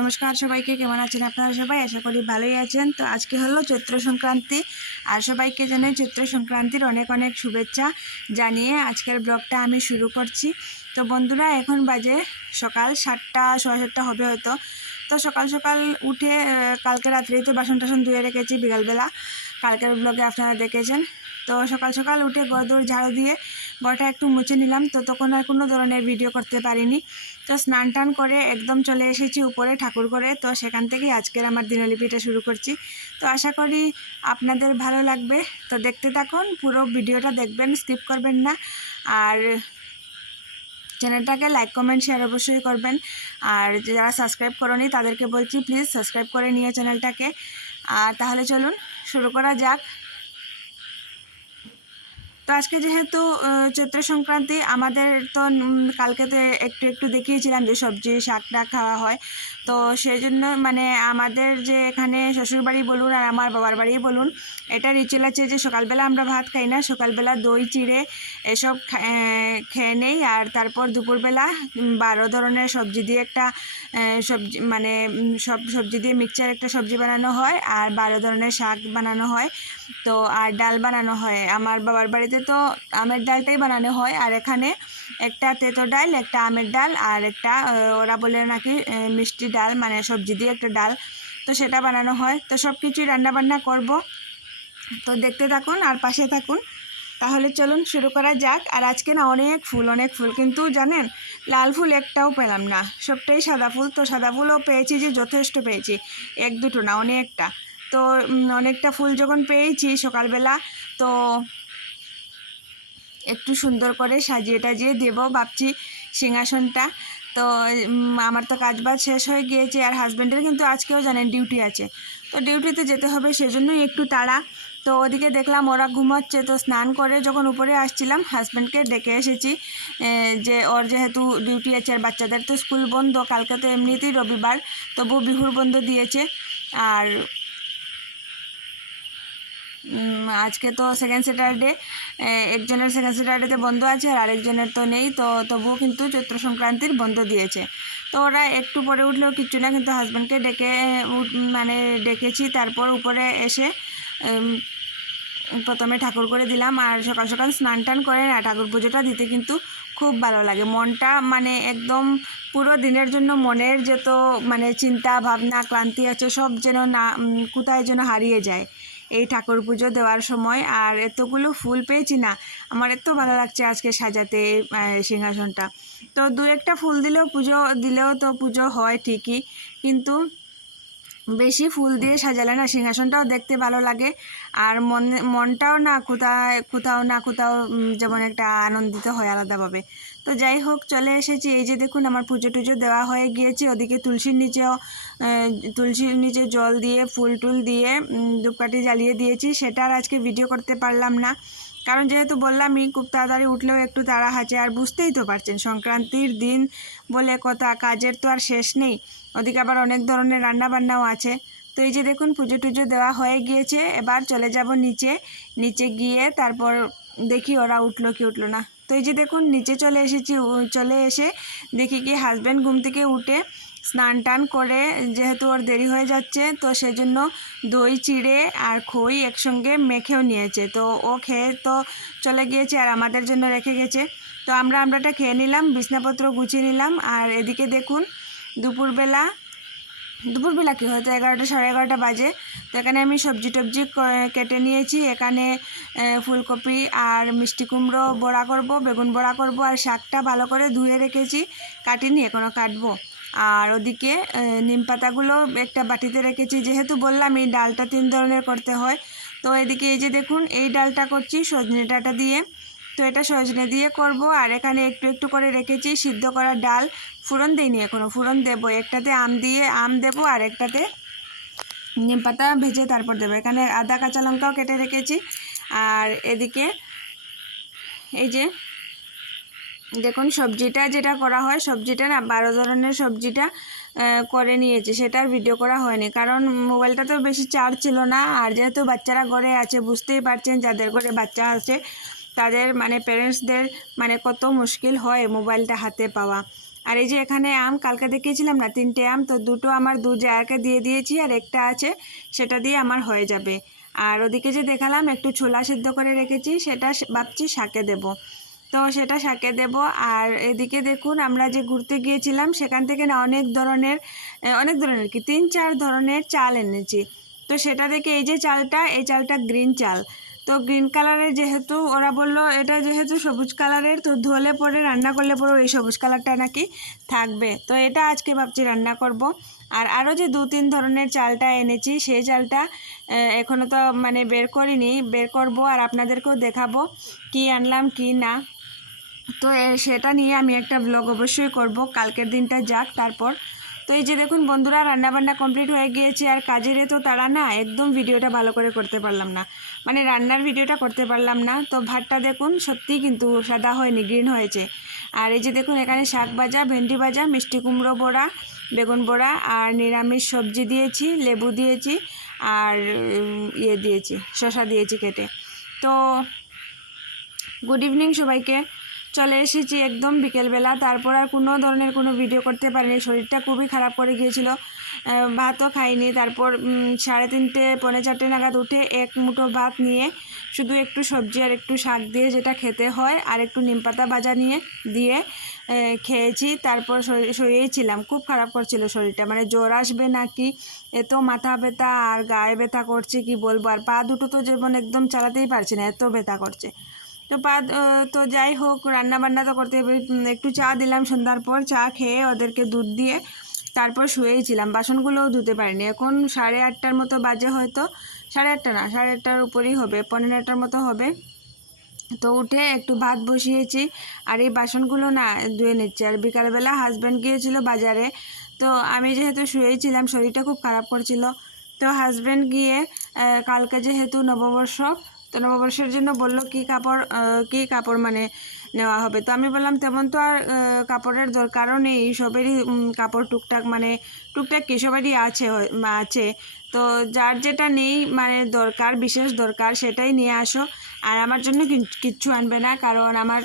নমস্কার সবাইকে, কেমন আছেন আপনারা সবাই? আশা করি ভালোই আছেন। তো আজকে হলো চৈত্র সংক্রান্তি, আর সবাইকে জানাই চৈত্র সংক্রান্তির অনেক অনেক শুভেচ্ছা জানিয়ে আজকের ব্লগটা আমি শুরু করছি। তো বন্ধুরা, এখন বাজে সকাল 7টা, 7:30 হবে হয়তো। তো সকাল সকাল উঠে কালকে রাত্রেই তো বাসন টাসন ধুয়ে রেখেছি বিকালবেলা, কালকের ব্লগে আপনারা দেখেছেন। তো সকাল সকাল উঠে ঘর ঝাড়ু দিয়ে ঘরটা একটু মুছে নিলাম। তো তখন আর কোনো ধরনের ভিডিও করতে পারিনি। তো স্নান টান করে একদম চলে এসেছি উপরে ঠাকুর ঘরে। তো সেখান থেকেই আজকের আমার দিনলিপিটা শুরু করছি। তো আশা করি আপনাদের ভালো লাগবে। তো দেখতে থাকুন, পুরো ভিডিওটা দেখবেন, স্কিপ করবেন না। আর চ্যানেলটাকে লাইক কমেন্ট শেয়ার অবশ্যই করবেন। আর যারা সাবস্ক্রাইব করেনি তাদেরকে বলছি, প্লিজ সাবস্ক্রাইব করে নিয়ে চ্যানেলটাকে। আর তাহলে চলুন শুরু করা যাক। তো আজকে যেহেতু চৈত্র সংক্রান্তি, আমাদের তো কালকে তো একটু একটু দেখিয়েছিলাম যে সবজি শাকটা খাওয়া হয়। তো সেই জন্য মানে আমাদের যে এখানে শ্বশুরবাড়ি বলুন আর আমার বাবার বাড়ি বলুন, এটা রিচুয়াল আছে যে সকালবেলা আমরা ভাত খাই না, সকালবেলা দই চিড়ে এসব খেয়ে নেই। আর তারপর দুপুরবেলা 12 ধরনের সবজি দিয়ে একটা সবজি মানে সব সবজি দিয়ে মিক্সচার একটা সবজি বানানো হয়, আর 12 ধরনের শাক বানানো হয়। তো আর ডাল বানানো হয়। আমার বাবার বাড়িতে তো আমের ডালটাই বানানো হয়, আর এখানে একটা তেতো ডাল, একটা আমের ডাল, আর একটা ওরা বলে নাকি মিষ্টি ডাল, মানে সবজি দিয়ে একটা ডাল। তো সেটা বানানো হয়। তো সব কিছুই রান্নাবান্না করব। তো দেখতে থাকুন আর পাশে থাকুন। তাহলে চলুন শুরু করা যাক। আর আজকে না অনেক ফুল, কিন্তু জানেন লাল ফুল একটাও পেলাম না, সবটাই সাদা ফুল। তো সাদা ফুলও পেয়েছি যে যথেষ্ট পেয়েছি, এক দুটো না অনেকটা। তো অনেকটা ফুল যখন পেয়েছি সকালবেলা, তো একটু সুন্দর করে সাজিয়ে টাজিয়ে দেবো ভাবছি সিংহাসনটা। তো আমার তো কাজবাজ শেষ হয়ে গিয়েছে, আর হাজব্যান্ডের কিন্তু আজকেও জানেন ডিউটি আছে। তো ডিউটিতে যেতে হবে, সেজন্যই একটু তাড়া। তো ওদিকে দেখলাম ওরা ঘুমাচ্ছে। তো স্নান করে যখন উপরে আসছিলাম, হাজব্যান্ডকে ডেকে এসেছি যে ওর যেহেতু ডিউটি আছে, আর বাচ্চাদের তো স্কুল বন্ধ, কালকে তো এমনিতেই রবিবার, তবু বিহুর বন্ধ দিয়েছে। আর আজকে তো সেকেন্ড স্যাটারডে, একজনের সেকেন্ড স্যাটারডেতে বন্ধ আছে আর আরেকজনের তো নেই। তো তবুও কিন্তু চৈত্র সংক্রান্তির বন্ধ দিয়েছে। তো ওরা একটু পরে উঠলেও কিচ্ছু না, কিন্তু হাজব্যান্ডকে মানে ডেকেছি। তারপর উপরে এসে প্রথমে ঠাকুর করে দিলাম। আর সকাল সকাল স্নান টান করে না ঠাকুর পুজোটা দিতে কিন্তু খুব ভালো লাগে। মনটা মানে একদম পুরো দিনের জন্য মনের যত মানে চিন্তা ভাবনা ক্লান্তি আছে সব যেন না কোথায় যেন হারিয়ে যায় এই ঠাকুর পুজো দেওয়ার সময়। আর এতগুলো ফুল পেয়েছি না, আমার এত ভালো লাগছে আজকে সাজাতে সিংহাসনটা। তো দু একটা ফুল দিলেও তো পুজো হয় ঠিকই, কিন্তু বেশি ফুল দিয়ে সাজালে না সিংহাসনটাও দেখতে ভালো লাগে। আর মনটাও না কোথাও যেমন একটা আনন্দিত হয় আলাদাভাবে। তো যাই হোক, চলে এসেছি। এই যে দেখুন, আমার পুজো টুজো দেওয়া হয়ে গিয়েছে। ওদিকে তুলসীর নিচে জল দিয়ে ফুল টুল দিয়ে ধূপকাঠি জ্বালিয়ে দিয়েছি। সেটা আর আজকে ভিডিও করতে পারলাম না, কারণ যেহেতু বললামই খুব তাড়াতাড়ি উঠলেও একটু তাড়া আছে। আর বুঝতেই তো পারছেন সংক্রান্তির দিন বলে কথা, কাজের তো আর শেষ নেই। ওদিকে আবার অনেক ধরনের রান্নাবান্নাও আছে। তো এই যে দেখুন, পুজো টুজো দেওয়া হয়ে গিয়েছে। এবার চলে যাব নিচে গিয়ে তারপর দেখি ওরা উঠলো কি উঠলো না। তো এই যে দেখুন, নিচে চলে এসেছি। চলে এসে দেখি কি হাজব্যান্ড ঘুম থেকে উঠে স্নান টান করে, যেহেতু ওর দেরি হয়ে যাচ্ছে, তো সেজন্য দই চিড়ে আর খই একসঙ্গে মেখেও নিয়েছে। তো ও খেয়ে তো চলে গিয়েছে, আর আমাদের জন্য রেখে গেছে। তো আমরাটা খেয়ে নিলাম, বিছনাপত্র গুছিয়ে নিলাম। আর এদিকে দেখুন, দুপুরবেলা কি হয়তো 11টা, 11:30 বাজে। তো এখানে আমি সবজি টবজি কেটে নিয়েছি। এখানে ফুলকপি আর মিষ্টি কুমড়ো বড়া করব, বেগুন বড়া করব, আর শাকটা ভালো করে ধুয়ে রেখেছি, কাটিনি, এখনও কাটবো। আর ওদিকে নিম পাতাগুলো একটা বাটিতে রেখেছি, যেহেতু বললাম এই ডালটা 3 ধরনের করতে হয়। তো এদিকে এই যে দেখুন, এই ডালটা করছি সজনে ডাঁটা দিয়ে। তো এটা সজনে দিয়ে করব। আর এখানে একটু একটু করে রেখেছি সিদ্ধ করা ডাল, ফোড়ন দিইনি এখনও, ফোড়ন দেবো। একটাতে আম দেবো, আর একটাতে নিম পাতা ভেজে তারপর দেবো। এখানে আদা কাঁচা লঙ্কাও কেটে রেখেছি। আর এদিকে এই যে দেখুন, সবজিটা যেটা করা হয়, সবজিটা না 12 ধরনের সবজিটা করে নিয়েছি। সেটার ভিডিও করা হয়নি, কারণ মোবাইলটা তো বেশি চার্জ ছিল না। আর যেহেতু বাচ্চারা ঘরে আছে, বুঝতেই পারছেন যাদের ঘরে বাচ্চা আছে তাদের মানে প্যারেন্টসদের মানে কত মুশকিল হয় মোবাইলটা হাতে পাওয়া। আর এই যে এখানে আম কালকে দেখিয়েছিলাম না 3টে আম, তো 2টো আমার 2 জায়গাকে দিয়ে দিয়েছি আর একটা আছে, সেটা দিয়ে আমার হয়ে যাবে। আর ওদিকে যে দেখালাম একটু ছোলা সিদ্ধ করে রেখেছি, সেটা ভাবছি শাকে দেব, তো সেটা শাকে দেব। আর এদিকে দেখুন আমরা যে ঘুরতে গিয়েছিলাম সেখান থেকে না অনেক ধরনের কি 3-4 ধরনের চাল এনেছি। তো সেটা দেখে এই যে চালটা, এই চালটা গ্রিন চাল, তো গ্রিন কালারের, যেহেতু ওরা বললো এটা যেহেতু সবুজ কালারের, তো ধুলে পরে রান্না করলে পরে এই সবুজ কালারটা নাকি থাকবে, তো এটা আজকে ভাবছি রান্না করব। আর আরও যে 2-3 ধরনের চালটা এনেছি, সেই চালটা এখনও তো মানে বের করিনি, বের করব আর আপনাদেরকেও দেখাবো কি আনলাম কি না। তো সেটা নিয়ে আমি একটা ব্লগ অবশ্যই করব, কালকের দিনটা যাক তারপর। তো এই যে দেখুন বন্ধুরা, রান্নাবান্না কমপ্লিট হয়ে গিয়েছে, আর কাজের তো তারা না, একদম ভিডিওটা ভালো করে করতে পারলাম না, মানে রান্নার ভিডিওটা করতে পারলাম না। তো ভাতটা দেখুন সত্যিই কিন্তু সাদা হয়নি, গ্রিন হয়েছে। আর এই যে দেখুন এখানে শাক ভাজা, ভেন্ডি ভাজা, মিষ্টি কুমড়ো বড়া, বেগুন বড়া, আর নিরামিষ সবজি দিয়েছি, লেবু দিয়েছি, আর দিয়েছি শসা দিয়েছি কেটে। তো গুড ইভিনিং সবাইকে, চলে এসেছি একদম বিকেলবেলা, তারপর আর কোনো ধরনের কোনো ভিডিও করতে পারিনি, শরীরটা খুবই খারাপ করে গিয়েছিল, ভাতও খাইনি। তারপর 3:30 পৌনে 4টে নাগাদ উঠে এক মুঠো ভাত নিয়ে শুধু একটু সবজি আর একটু শাক দিয়ে যেটা খেতে হয়, আর একটু নিমপাতা ভাজা দিয়ে খেয়েছি। তারপর শুয়েই ছিলাম, খুব খারাপ করছিল শরীরটা, মানে জ্বর আসবে নাকি, এত মাথা ব্যথা আর গায়ে ব্যথা করছে কি বলবো। আর পা দুটো তো যেমন একদম চালাতেই পারছি না, এত ব্যথা করছে। তো তো যাই হোক, রান্না বান্না তো করতে হবে। একটু চা দিলাম সন্ধ্যার পর, চা খেয়ে ওদেরকে দুধ দিয়ে তারপর শুয়েছিলাম, বাসনগুলোও ধুতে পারিনি। এখন 8:30টার মতো বাজে, হয়তো 8:30 না, 8:30টার উপরেই হবে, 9:15টার মতো হবে। তো উঠে একটু ভাত বসিয়েছি আর এই বাসনগুলো না ধুয়ে নিচ্ছি। আর বিকালবেলা হাজব্যান্ড গিয়েছিল বাজারে, তো আমি যেহেতু শুয়েছিলাম, শরীরটা খুব খারাপ করছিল, তো হাজব্যান্ড গিয়ে কালকে যেহেতু নববর্ষ, তো নববর্ষের জন্য বলল কি কাপড় মানে নেওয়া হবে। তো আমি বললাম তেমন তো আর কাপড়ের দরকারও নেই, সবেরই কাপড় টুকটাক কি সবারই আছে, তো যার যেটা নেই মানে দরকার, বিশেষ দরকার, সেটাই নিয়ে আসো। আর আমার জন্য কিচ্ছু আনবে না, কারণ আমার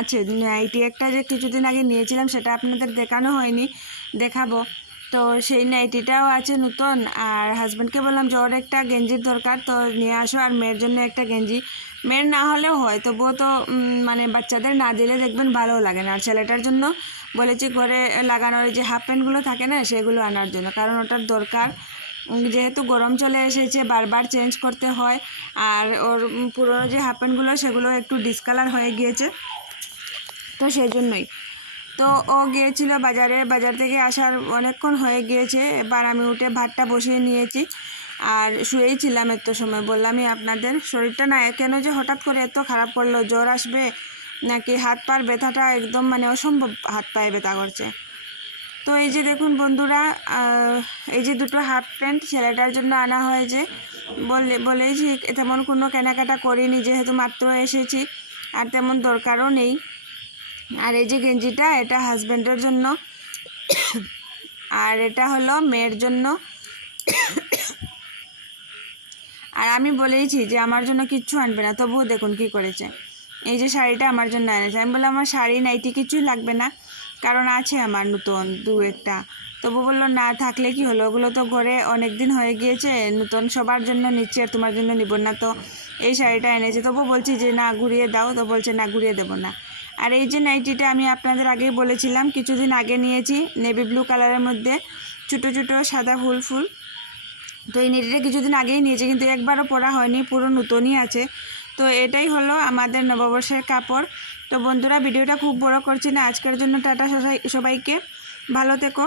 আছে নাইটি একটা, যে কিছুদিন আগে নিয়েছিলাম, সেটা আপনাদের দেখানো হয়নি, দেখাবো। তো সেই নাইটিটাও আছে নতুন। আর হাজব্যান্ডকে বললাম যে ওর একটা গেঞ্জির দরকার, তো নিয়ে আসো। আর মেয়ের জন্য একটা গেঞ্জি, মেয়ের না হলেও হয়, তবুও তো মানে বাচ্চাদের না দিলে দেখবেন ভালো লাগে না। আর ছেলেটার জন্য বলেছি ঘরে লাগানোর যে হাফ প্যান্টগুলো থাকে না, সেগুলো আনার জন্য, কারণ ওটার দরকার, যেহেতু গরম চলে এসেছে, বারবার চেঞ্জ করতে হয়। আর ওর পুরোনো যে হাফ প্যান্টগুলো, সেগুলো একটু ডিসকালার হয়ে গিয়েছে, তো সেই জন্যই। তো ও গিয়েছিল বাজার থেকে আসার অনেকক্ষণ হয়ে গিয়েছে। এবার আমি উঠে ভাতটা বসিয়ে নিয়েছি আর শুয়েই ছিলাম এত সময়। বললামই আপনাদের, শরীরটা না কেন যে হঠাৎ করে এত খারাপ করলো, জ্বর আসবে নাকি, হাত পার ব্যথাটা একদম মানে অসম্ভব, হাত পায়ে ব্যথা করছে। তো এই যে দেখুন বন্ধুরা, এই যে দুটো হাফ প্যান্ট ছেলেটার জন্য আনা হয়েছে, বলেইছি তেমন কোনো কেনাকাটা করিনি, যেহেতু মাত্র এসেছি আর তেমন দরকারও নেই। আর এই যে গেঞ্জিটা, এটা হাজব্যান্ডের জন্য, আর এটা হলো মেয়ের জন্য। আর আমি বলেইছি যে আমার জন্য কিচ্ছু আনবে না, তবুও দেখুন কি করেছে। এই যে শাড়িটা আমার জন্য এনেছে, আমি বললাম আমার শাড়ি নাইটি কিছুই লাগবে না, কারণ আছে আমার নতুন 2-1টা। তবু বললো না, থাকলে কি হলো, ওগুলো তো ঘরে অনেক দিন হয়ে গিয়েছে, নতুন সবার জন্য নিচ্ছি আর তোমার জন্য নিব না, তো এই শাড়িটা এনেছে। তবু বলছি যে না ঘুরিয়ে দাও, তো বলছে না ঘুরিয়ে দেবো না। আর এই যে নাইটিটা আমি আপনাদের আগেই বলেছিলাম, কিছুদিন আগে নিয়েছি, নেভি ব্লু কালারের মধ্যে ছোটো ছোটো সাদা ফুল। তো এই নাইটিটা কিছুদিন আগেই নিয়েছি, কিন্তু একবারও পরা হয়নি, পুরো নতুনই আছে। তো এটাই হলো আমাদের নববর্ষের কাপড়। তো বন্ধুরা, ভিডিওটা খুব বড় করছি না, আজকের জন্য টাটা সবাইকে, ভালো থেকো।